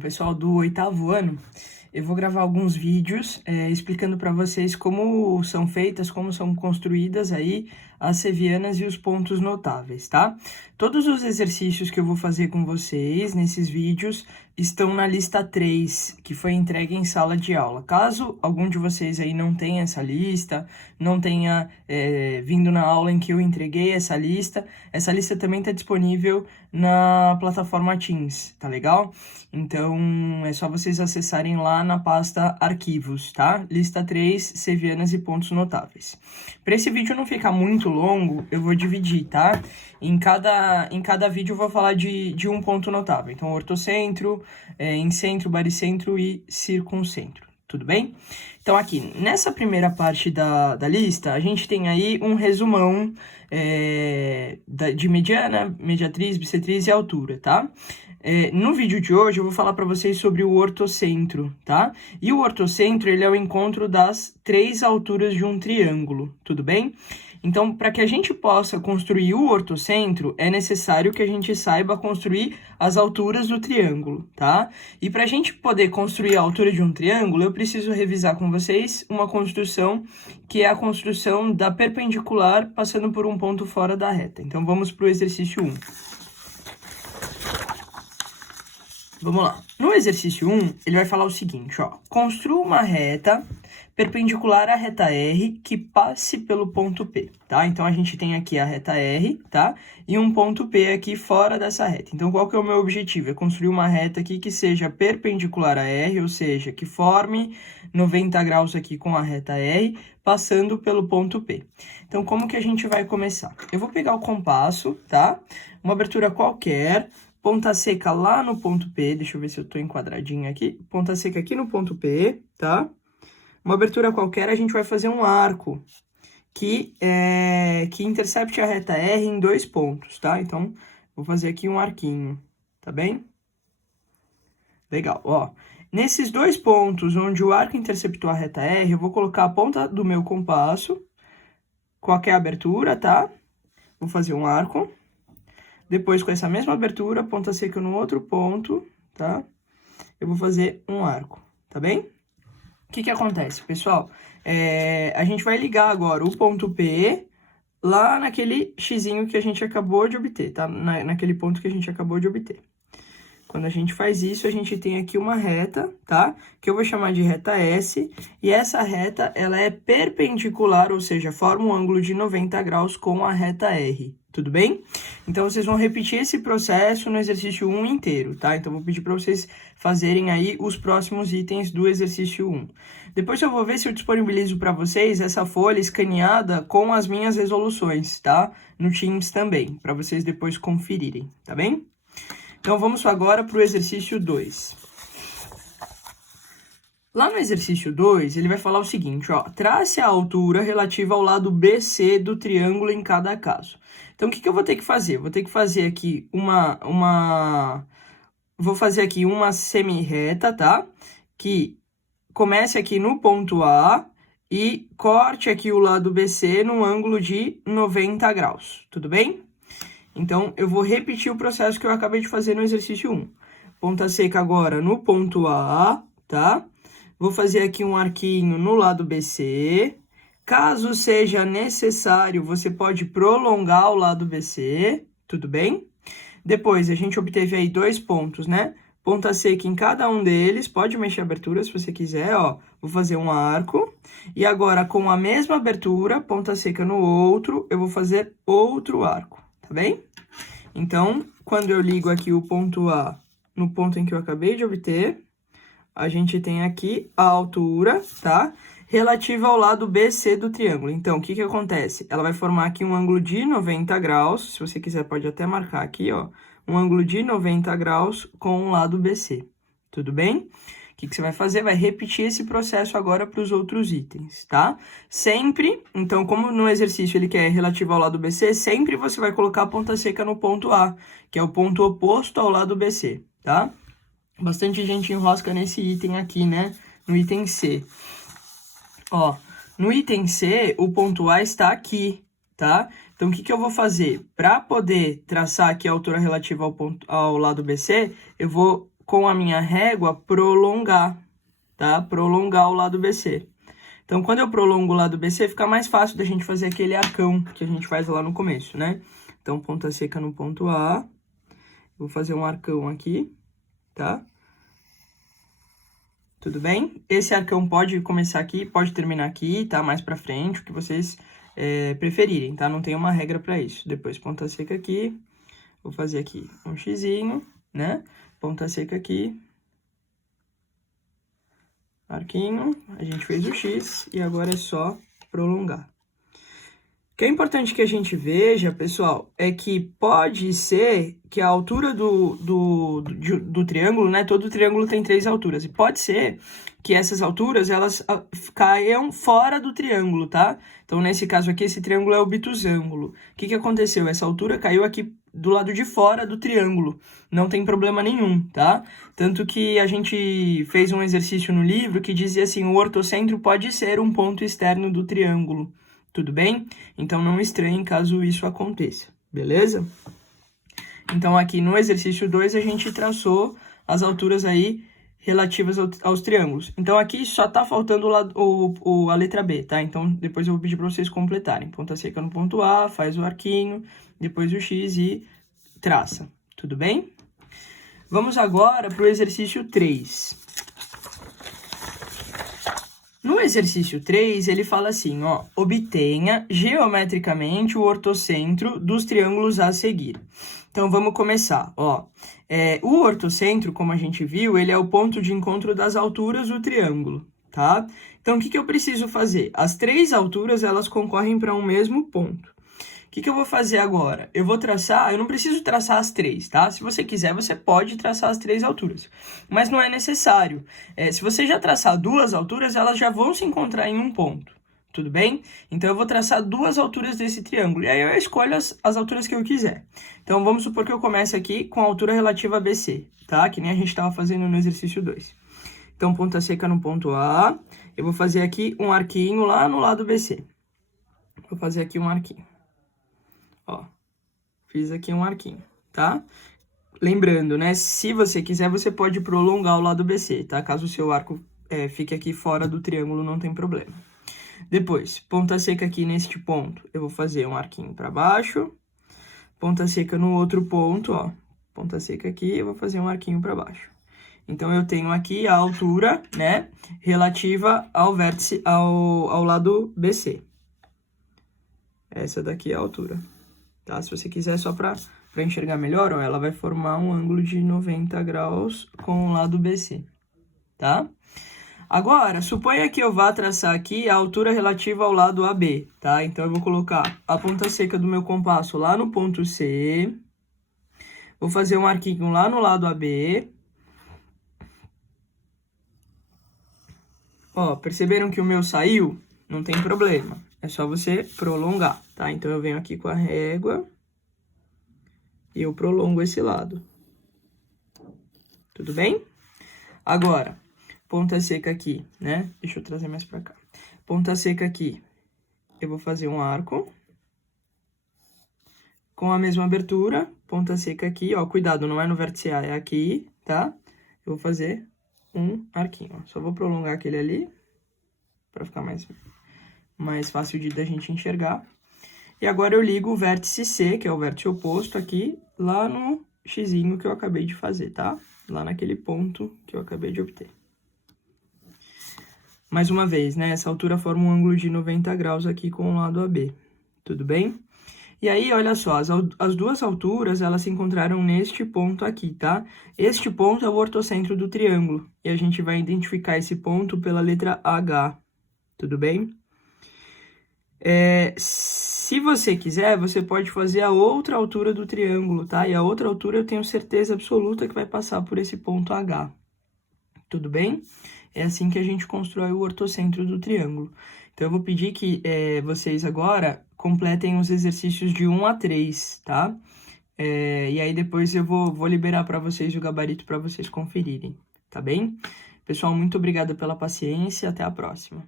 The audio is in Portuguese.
pessoal do 8º ano, eu vou gravar alguns vídeos explicando para vocês como são feitas, como são construídas aí as sevianas e os pontos notáveis, tá? Todos os exercícios que eu vou fazer com vocês nesses vídeos estão na lista 3, que foi entregue em sala de aula. Caso algum de vocês aí não tenha essa lista, não tenha vindo na aula em que eu entreguei essa lista também está disponível na plataforma Teams, tá legal? Então, é só vocês acessarem lá na pasta Arquivos, tá? Lista 3, sevianas e pontos notáveis. Para esse vídeo não ficar muito longo, eu vou dividir, tá? Em cada vídeo eu vou falar de um ponto notável. Então, ortocentro, incentro, baricentro e circuncentro. Tudo bem? Então, aqui, nessa primeira parte da lista, a gente tem aí um resumão de mediana, mediatriz, bissetriz e altura, tá? No vídeo de hoje eu vou falar para vocês sobre o ortocentro, tá? E o ortocentro, ele é o encontro das 3 alturas de um triângulo, tudo bem? Então, para que a gente possa construir o ortocentro, é necessário que a gente saiba construir as alturas do triângulo, tá? E para a gente poder construir a altura de um triângulo, eu preciso revisar com vocês uma construção que é a construção da perpendicular passando por um ponto fora da reta. Então, vamos para o exercício 1. Vamos lá. No exercício 1, ele vai falar o seguinte, ó. Construa uma reta perpendicular à reta R que passe pelo ponto P, tá? Então, a gente tem aqui a reta R, tá? E um ponto P aqui fora dessa reta. Então, qual que é o meu objetivo? É construir uma reta aqui que seja perpendicular a R, ou seja, que forme 90 graus aqui com a reta R, passando pelo ponto P. Então, como que a gente vai começar? Eu vou pegar o compasso, tá? Uma abertura qualquer, ponta seca lá no ponto P, deixa eu ver se eu tô enquadradinho aqui. Ponta seca aqui no ponto P, tá? Uma abertura qualquer, a gente vai fazer um arco que intercepte a reta R em 2 pontos, tá? Então, vou fazer aqui um arquinho, tá bem? Legal, ó. Nesses 2 pontos onde o arco interceptou a reta R, eu vou colocar a ponta do meu compasso, qualquer abertura, tá? Vou fazer um arco. Depois, com essa mesma abertura, ponta seca no outro ponto, tá? Eu vou fazer um arco, tá bem? O que acontece, pessoal? A gente vai ligar agora o ponto P lá naquele xizinho que a gente acabou de obter, tá? Naquele ponto que a gente acabou de obter. Quando a gente faz isso, a gente tem aqui uma reta, tá? Que eu vou chamar de reta S. E essa reta, ela é perpendicular, ou seja, forma um ângulo de 90 graus com a reta R. Tudo bem? Então, vocês vão repetir esse processo no exercício 1 inteiro, tá? Então, vou pedir para vocês fazerem aí os próximos itens do exercício 1. Depois eu vou ver se eu disponibilizo para vocês essa folha escaneada com as minhas resoluções, tá? No Teams também, para vocês depois conferirem, tá bem? Então, vamos agora para o exercício 2. Lá no exercício 2, ele vai falar o seguinte, ó. Trace a altura relativa ao lado BC do triângulo em cada caso. Então, o que eu vou ter que fazer? Vou ter que fazer aqui Vou fazer aqui uma semi-reta, tá? Que comece aqui no ponto A e corte aqui o lado BC num ângulo de 90 graus, tudo bem? Então, eu vou repetir o processo que eu acabei de fazer no exercício 1. Ponta seca agora no ponto A, tá? Vou fazer aqui um arquinho no lado BC. Caso seja necessário, você pode prolongar o lado BC, tudo bem? Depois, a gente obteve aí 2 pontos, né? Ponta seca em cada um deles, pode mexer a abertura se você quiser, ó. Vou fazer um arco. E agora, com a mesma abertura, ponta seca no outro, eu vou fazer outro arco, tá bem? Então, quando eu ligo aqui o ponto A no ponto em que eu acabei de obter, a gente tem aqui a altura, tá? Relativa ao lado BC do triângulo. Então, o que acontece? Ela vai formar aqui um ângulo de 90 graus, se você quiser pode até marcar aqui, ó. Um ângulo de 90 graus com o lado BC, tudo bem? O que você vai fazer? Vai repetir esse processo agora para os outros itens, tá? Sempre, então, como no exercício ele quer relativo ao lado BC, sempre você vai colocar a ponta seca no ponto A, que é o ponto oposto ao lado BC, tá? Bastante gente enrosca nesse item aqui, né? No item C. Ó, no item C, o ponto A está aqui, tá? Então, o que eu vou fazer? Para poder traçar aqui a altura relativa ao lado BC, eu vou com a minha régua, prolongar, tá? Prolongar o lado BC. Então, quando eu prolongo o lado BC, fica mais fácil da gente fazer aquele arcão que a gente faz lá no começo, né? Então, ponta seca no ponto A. Vou fazer um arcão aqui, tá? Tudo bem? Esse arcão pode começar aqui, pode terminar aqui, tá? Mais pra frente, o que vocês preferirem, tá? Não tem uma regra pra isso. Depois, ponta seca aqui. Vou fazer aqui um xizinho, né? Ponta seca aqui. Arquinho. A gente fez o X e agora é só prolongar. O que é importante que a gente veja, pessoal, é que pode ser que a altura do triângulo, né? Todo triângulo tem 3 alturas. E pode ser que essas alturas, elas caiam fora do triângulo, tá? Então, nesse caso aqui, esse triângulo é obtusângulo. O que aconteceu? Essa altura caiu aqui do lado de fora do triângulo. Não tem problema nenhum, tá? Tanto que a gente fez um exercício no livro que dizia assim, o ortocentro pode ser um ponto externo do triângulo. Tudo bem? Então, não estranhem caso isso aconteça, beleza? Então, aqui no exercício 2, a gente traçou as alturas aí relativas aos triângulos. Então, aqui só tá faltando a letra B, tá? Então, depois eu vou pedir para vocês completarem. Ponta seca no ponto A, faz o arquinho, depois o X e traça. Tudo bem? Vamos agora para o exercício 3. No exercício 3, ele fala assim, ó, obtenha geometricamente o ortocentro dos triângulos a seguir. Então, vamos começar, ó. O ortocentro, como a gente viu, ele é o ponto de encontro das alturas do triângulo, tá? Então, o que eu preciso fazer? As 3 alturas, elas concorrem para um mesmo ponto. O que eu vou fazer agora? Eu vou traçar, eu não preciso traçar as 3, tá? Se você quiser, você pode traçar as 3 alturas, mas não é necessário. Se você já traçar 2 alturas, elas já vão se encontrar em um ponto, tudo bem? Então, eu vou traçar 2 alturas desse triângulo, e aí eu escolho as alturas que eu quiser. Então, vamos supor que eu comece aqui com a altura relativa a BC, tá? Que nem a gente estava fazendo no exercício 2. Então, ponta seca no ponto A, eu vou fazer aqui um arquinho lá no lado BC. Vou fazer aqui um arquinho. Ó, fiz aqui um arquinho, tá? Lembrando, né? Se você quiser, você pode prolongar o lado BC, tá? Caso o seu arco fique aqui fora do triângulo, não tem problema. Depois, ponta seca aqui neste ponto, eu vou fazer um arquinho para baixo. Ponta seca no outro ponto, ó. Ponta seca aqui, eu vou fazer um arquinho para baixo. Então, eu tenho aqui a altura, né? Relativa ao vértice, ao lado BC. Essa daqui é a altura. Tá? Se você quiser, só para enxergar melhor, ó, ela vai formar um ângulo de 90 graus com o lado BC, tá? Agora, suponha que eu vá traçar aqui a altura relativa ao lado AB, tá? Então, eu vou colocar a ponta seca do meu compasso lá no ponto C, vou fazer um arquinho lá no lado AB. Ó, perceberam que o meu saiu? Não tem problema. É só você prolongar, tá? Então, eu venho aqui com a régua e eu prolongo esse lado. Tudo bem? Agora, ponta seca aqui, né? Deixa eu trazer mais pra cá. Ponta seca aqui, eu vou fazer um arco com a mesma abertura. Ponta seca aqui, ó, cuidado, não é no vértice A, é aqui, tá? Eu vou fazer um arquinho, ó. Só vou prolongar aquele ali, pra ficar mais fácil da gente enxergar. E agora eu ligo o vértice C, que é o vértice oposto aqui, lá no xizinho que eu acabei de fazer, tá? Lá naquele ponto que eu acabei de obter. Mais uma vez, né? Essa altura forma um ângulo de 90 graus aqui com o lado AB. Tudo bem? E aí, olha só, as 2 alturas, elas se encontraram neste ponto aqui, tá? Este ponto é o ortocentro do triângulo. E a gente vai identificar esse ponto pela letra H. Tudo bem? Se você quiser, você pode fazer a outra altura do triângulo, tá? E a outra altura eu tenho certeza absoluta que vai passar por esse ponto H. Tudo bem? É assim que a gente constrói o ortocentro do triângulo. Então, eu vou pedir que vocês agora completem os exercícios de 1 a 3, tá? E aí, depois eu vou liberar para vocês o gabarito para vocês conferirem, tá bem? Pessoal, muito obrigada pela paciência, até a próxima.